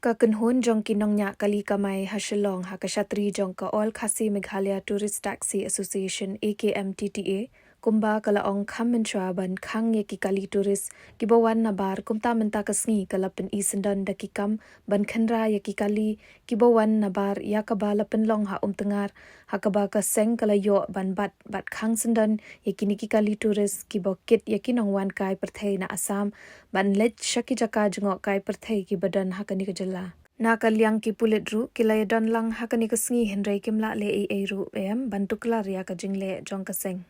Ka kenhun jong kinongnya kali kamai hasilong ha kasatri jong ka All Khasi Meghalaya Tourist Taxi Association AKMTTA kumba kala ong khammenchwa ban khang ye ki kali tourist ki bawan nabar kumta menta kasngi kala pen isendon dakikam ban khandra ye ki kali ki bawan nabar ya kabala penlong ha tengar ha kaba ka seng kala yo ban bat khang sendon ye ki kali tourist ki bokit ye ki nongwan kai perthei na Assam ban let shaki jaka jngok kai perthei ki badan ha kani kajala na kalyang ki pulit ru kilay don lang ha kani kasngi henrai kimla le e ru em bantukla ria ka jingle jong ka seng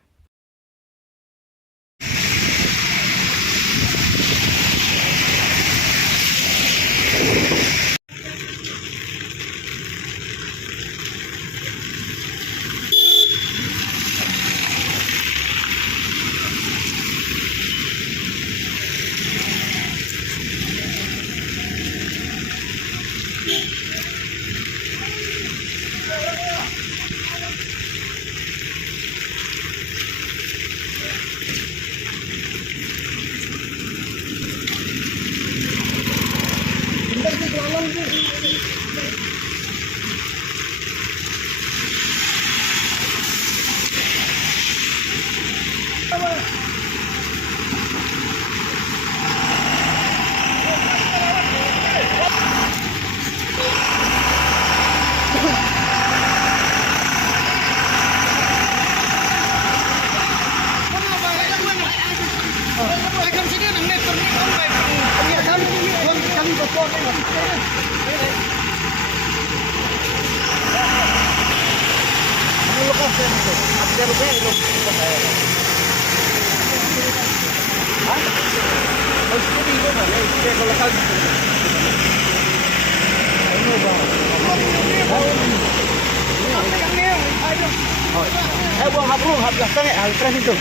buang habrung habis sangat hal keras itu.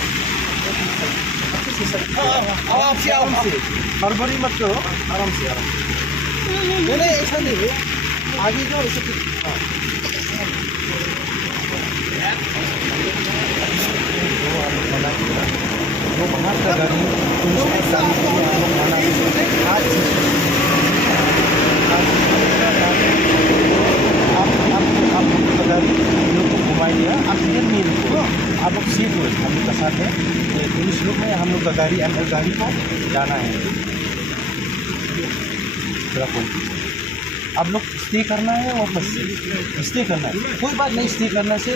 Aram sih. Barbari mat karo. Aram sih. Ini ऐसा नहीं है. आगे जो ऐसे वो बाहर का गाड़ी आप लोग सीट हो हम लोग का साथ है पुलिस लोग में हम लोग का गाड़ी अंदर गाड़ी को जाना है आप लोग स्टे करना है वापस स्टे करना है कोई बात नहीं स्टे करने से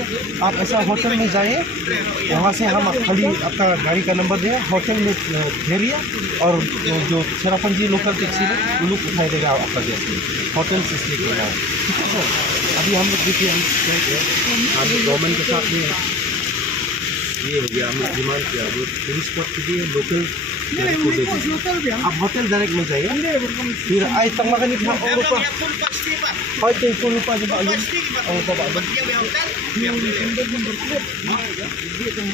आप ऐसा होटल में जाइए वहाँ से हम खाली आपका गाड़ी का नंबर दें होटल में ठहरिए और जो सेरापंजी लोकल टैक्सी है वो लोग उठाई देगा आपका गैस होटल से स्टे करना है ठीक है सर अभी हम लोग देखिए हम गवर्नमेंट के साथ में ये हो गया हमने डिमांड किया वो टूरिस्ट स्पॉट के लिए लोकल आप होटल डायरेक्ट में जाइए फिर आज तक मगर नहीं था और ऊपर आज तो इसको ऊपर जब और तब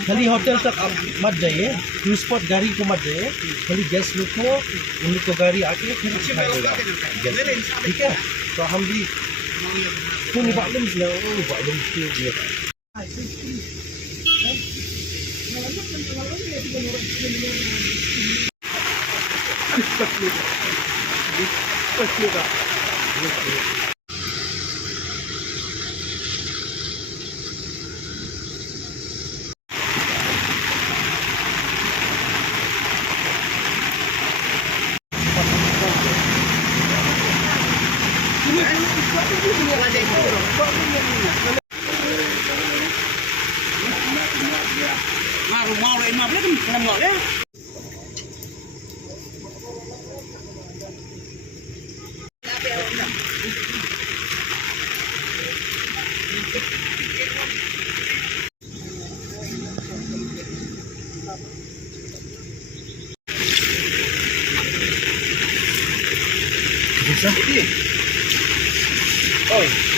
खाली होटल तक आप मत जाइए टूरिस्ट स्पॉट गाड़ी को मत जाइए खाली गैस लोग को उन लोग को गाड़ी आके फिर उठाएगा ठीक है तो हम भी full maklum sila maklum dia mau lại mập đấy làm ngọt đấy bisa? Oh.